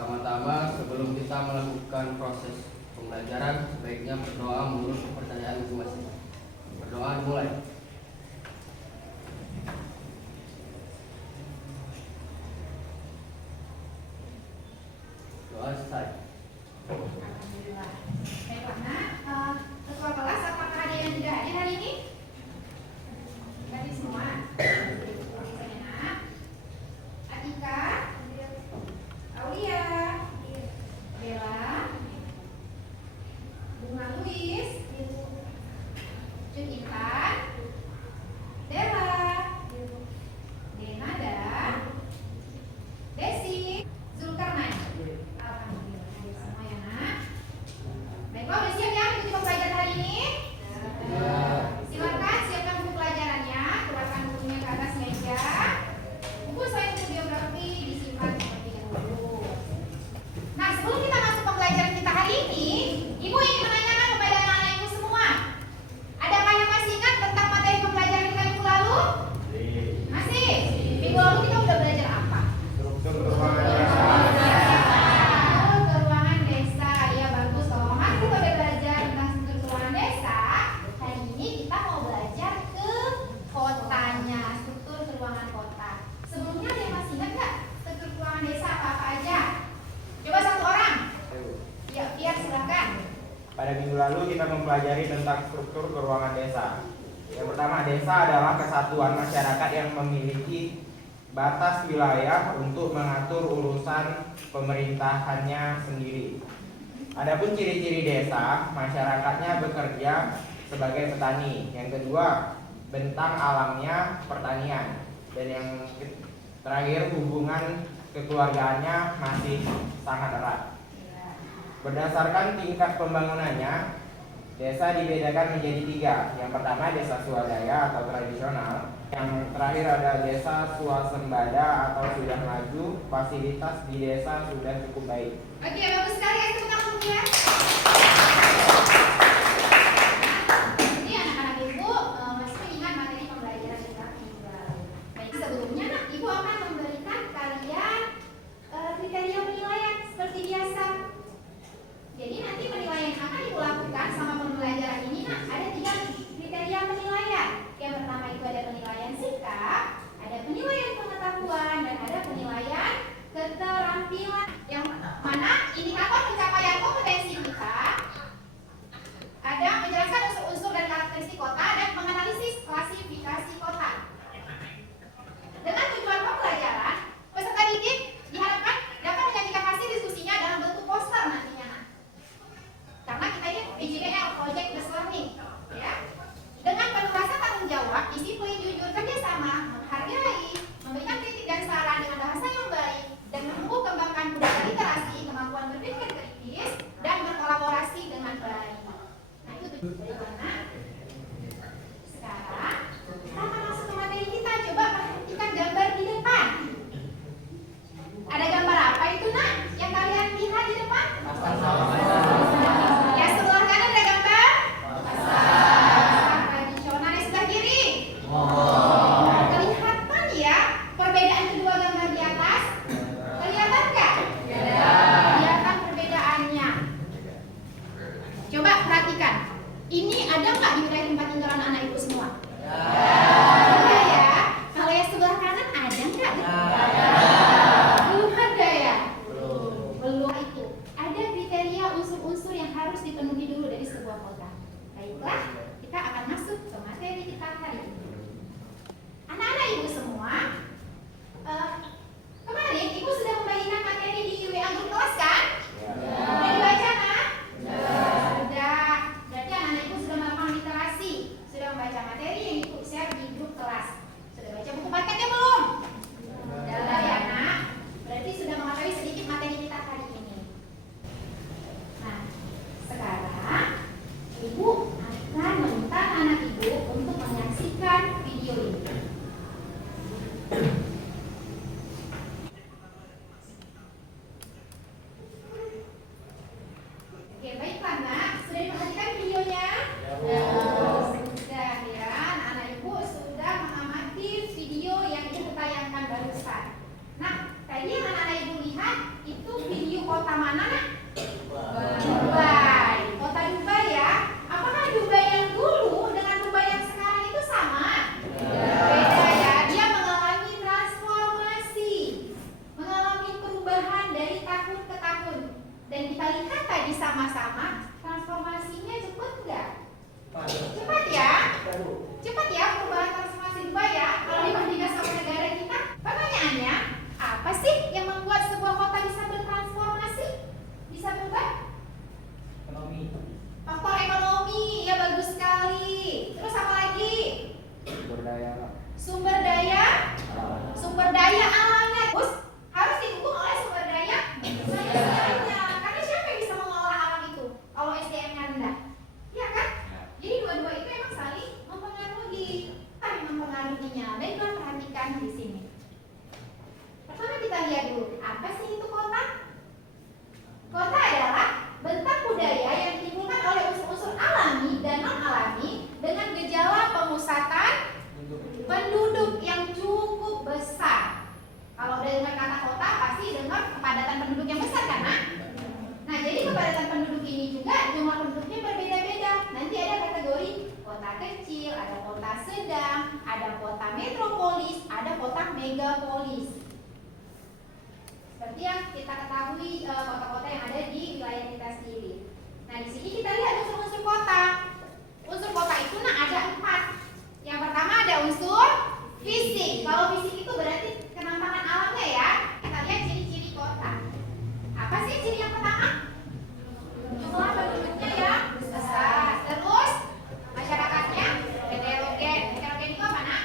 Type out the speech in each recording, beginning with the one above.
Pertama-tama, sebelum kita melakukan proses pembelajaran, sebaiknya berdoa menurut kepercayaan masing-masing. Berdoa dimulai. Doa selesai. Alhamdulillah. Baiklah, Nak. Ketua kelas, apakah ada yang tidak hadir hari ini? Hadir semua. Misalnya, Nak. Atika, Aulia, Bella, Bunga Luis, Cun Intan, Della, Denada, Desi, Zulkarnain. Alhamdulillah, hadir semua ya, Nak. Baiklah, udah siap ya mengikuti pembelajaran hari ini? Silakan siapkan buku pelajarannya, keluarkan bukunya ke atas meja. Buku selain buku biografi disimpan seperti dahulu. Nah, sebelum kita masuk pembelajaran kita hari ini, Ibu ingin menanyakan kepada anak-anak Ibu semua. Adakah yang masih ingat tentang materi pembelajaran kita minggu lalu? Masih? Minggu lalu kita udah belajar apa? Struktur keuangan desa. Keuangan desa, ya bagus toh. Kemarin kita udah belajar tentang struktur keuangan desa. Hari ini kita mau belajar ke kotanya, struktur keuangan kota. Sebelumnya ada yang masih ingat nggak struktur keuangan desa apa aja? Coba satu orang. Ya, Piar silakan. Pada minggu lalu kita mempelajari tentang struktur keuangan desa. Yang pertama, desa adalah kesatuan masyarakat yang memiliki batas wilayah untuk mengatur urusan pemerintahannya sendiri. Adapun ciri-ciri desa, masyarakatnya bekerja sebagai petani. Yang kedua, bentang alamnya pertanian. Dan yang terakhir, hubungan kekeluargaannya masih sangat erat. Berdasarkan tingkat pembangunannya, desa dibedakan menjadi 3. Yang pertama, desa swadaya atau tradisional. Yang terakhir ada desa swasembada atau sudah maju. Fasilitas di desa sudah cukup baik. Oke, bagus sekali ya, tepuk tangan dulu ya. Jadi anak-anak Ibu masih mengingat materi pembelajaran kita minggu lalu. Baik, sebelumnya Nak, Ibu akan memberikan kalian kriteria penilaian seperti biasa. Jadi nanti penilaian yang akan Ibu lakukan sama pembelajaran ini, Nak, ada 3 kriteria penilaian. Yang pertama itu ada penilaian sikap, ada penilaian pengetahuan, dan ada penilaian keterampilan. Yang mana indikator pencapaian kompetensi kita dengar kepadatan penduduk yang besar kan, Nak? Nah, jadi kepadatan penduduk ini juga jumlah penduduknya berbeda-beda. Nanti ada kategori kota kecil, ada kota sedang, ada kota metropolis, ada kota megapolis. Seperti yang kita ketahui kota-kota yang ada di wilayah kita sendiri. Nah, di sini kita lihat unsur-unsur kota. Unsur kota itu ada 4. Yang pertama ada unsur fisik. Kalau fisik itu berarti kenampakan alamnya ya. Kita lihat ciri-ciri kota. Apa sih ciri yang pertama? Jumlah penduduknya ya besar. Terus masyarakatnya heterogen. Heterogen itu apa, Nak?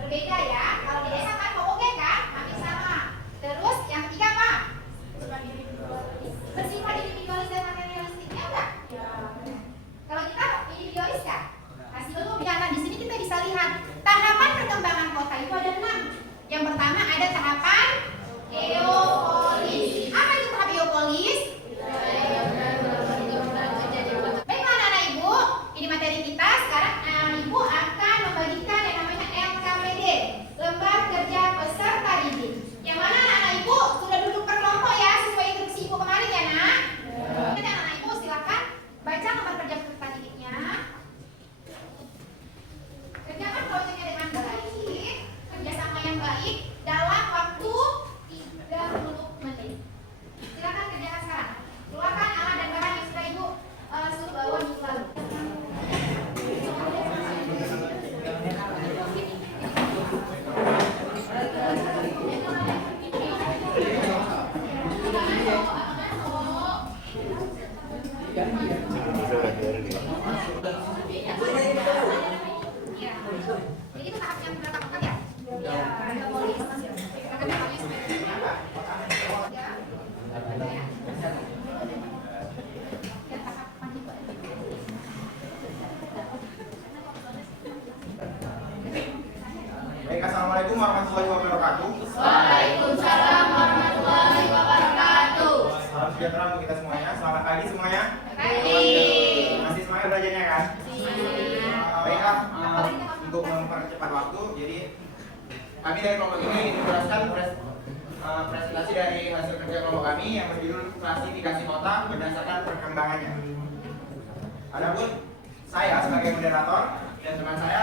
Berbeda ya. Kalau di desa kan homogen kan? Hampir sama. Terus yang ketiga apa? Bersifat individualis dan materialistiknya enggak? Kalau kita individualis kan? Kasih dulu ya. Di sini kita bisa lihat tahapan perkembangan kota itu ada 6. Yang pertama ada tahapan eopolis. Apa itu tahap eopolis? Baiklah anak-anak ibu, ini materi kita. Sekarang ibu akan membagikan yang namanya LKPD, Lembar Kerja Peserta Didik. Yang mana anak-anak ibu sudah duduk per kelompok ya, sesuai instruksi ibu kemarin ya, Nak? Jadi anak-anak ibu silakan baca lembar kerja peserta didiknya. Kerjakan proyeknya dengan baik, kerjasama yang baik dalam waktu 30 menit. Silakan kerjakan sekarang. Keluarkan alat dan barang yang sudah ibu suruh bawa minggu lalu. Ya. Jadi itu tahap yang berapa tahap ya? Ya. Polis. Baik, assalamualaikum warahmatullahi wabarakatuh. Waalaikumsalam warahmatullahi wabarakatuh. Salam sejahtera untuk kita semuanya. Selamat pagi semuanya. Pagi. Masih semangat belajarnya kan? Baiklah, untuk mempercepat waktu, jadi kami dari kelompok ini ingin menjelaskan presentasi dari hasil kerja kelompok kami yang berjudul klasifikasi kota berdasarkan perkembangannya. Adapun saya sebagai moderator dan teman saya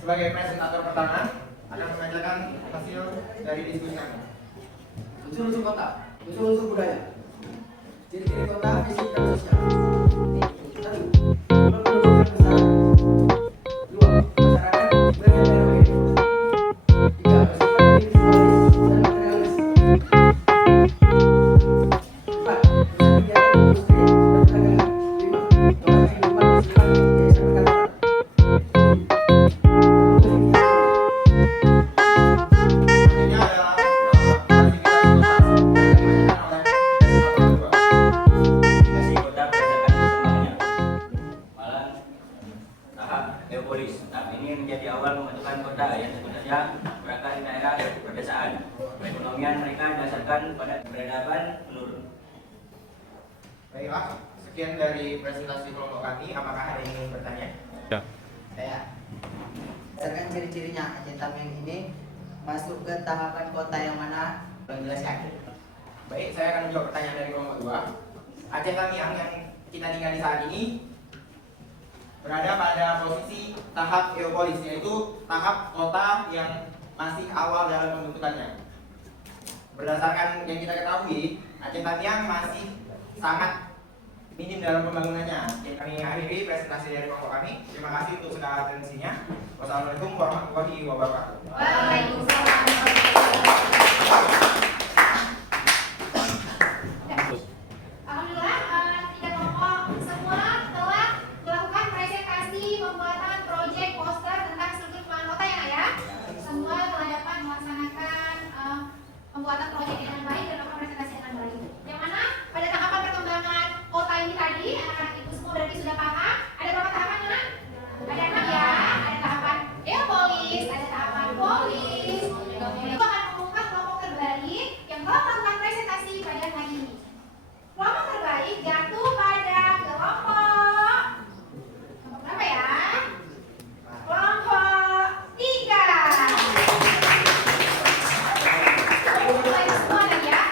sebagai presentator pertama akan membacakan hasil dari diskusi kami. Unsur-unsur kota, unsur-unsur budaya, ciri-ciri kota, fisik dan sosial. 1. Penduduk yang besar. 2. Masyarakat berheterogen. 3. Bersifat individualis dan materialis. 4. Kegiatan industri dan perdagangan. 5. Pola kehidupan bersifat desa berkata. Selanjutnya adalah klasifikasi kota yang dilakukan oleh presentator kedua. Klasifikasi kota berdasarkan perkembangannya. Malah tahap eopolis. Tahap ini menjadi awal pembentukan kota yang sebenarnya berangkat dari daerah pedesaan. Perekonomian mereka didasarkan pada peradaban menurun. Baiklah, sekian dari presentasi kelompok kami. Apakah ada yang ingin bertanya? Saya berdasarkan ciri-cirinya Aceh Tamiang ini masuk ke tahapan kota yang mana? Belum jelaskan. Baik, saya akan menjawab pertanyaan dari kelompok 2. Aceh Tamiang yang kita tinggali saat ini berada pada posisi tahap eopolis, yaitu tahap kota yang masih awal dalam pembentukannya. Berdasarkan yang kita ketahui, Aceh Tamiang masih sangat minim dalam pembangunannya. Jadi kami akhiri presentasi dari kelompok kami. Terima kasih untuk segala atensinya. Wassalamualaikum warahmatullahi wabarakatuh. Waalaikumsalam. Alhamdulillah, 3 kelompok semua telah melakukan presentasi pembuatan proyek poster tentang struktur keuangan kota ya, Nak, ya. Semua telah dapat melaksanakan pembuatan proyek dengan baik dan melakukan presentasi dengan baik. Yang mana pada tahapan perkembangan kota ini tadi, anak-anak ibu semua berarti sudah paham. Ada berapa tahapan, Nak? Ada 6 ya. Ada tahapan eopolis, ada tahapan polis. Itu akan mengumumkan kelompok terbaik yang telah melakukan presentasi pada hari ini. Kelompok terbaik jatuh pada kelompok berapa ya? Kelompok 3. Baik semua lagi ya.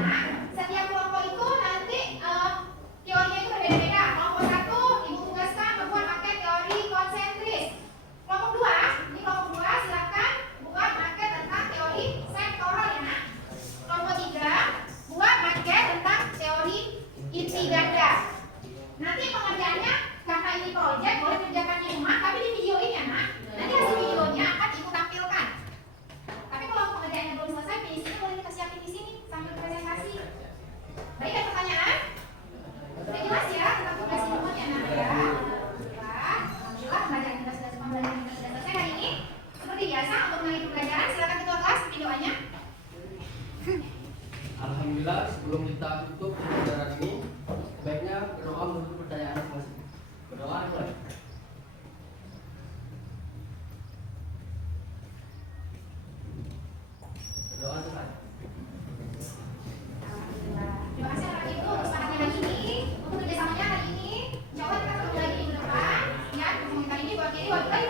nak. Setiap kelompok itu nanti teorinya itu berbeda-beda. Kelompok 1 ibu tugaskan membuat paket teori konsentris. Kelompok 2, ini kelompok 2 silakan buat paket tentang teori sektoral ya nak. Kelompok 3 buat paket tentang teori inti ganda. Nanti pengerjaannya karena ini proyek boleh kerjakan di rumah, tapi di videoin ya nak. Nanti hasil videonya akan ibu tampilkan. Tapi kalau pengerjaannya belum selesai, PIC-nya boleh kita siapin di sini sambil presentasi. Baik, ada pertanyaan? Sudah jelas ya tentang tugas di rumah ya nak ya. Alhamdulillah pembelajaran kita sudah selesai hari ini. Seperti biasa untuk mengakhiri pembelajaran, silakan ketua kelas pimpin doanya. Alhamdulillah, sebelum kita tutup pembelajaran ini, sebaiknya berdoa menurut pertanyaan masing-masing. Berdoa boleh. Berdoa Tuhan. Alhamdulillah. Terima kasih anak ibu untuk semangatnya hari ini, untuk kerjasamanya hari ini. Insya Allah kita ketemu lagi minggu depan. Ya, komentar ini buat jadi waktu lagi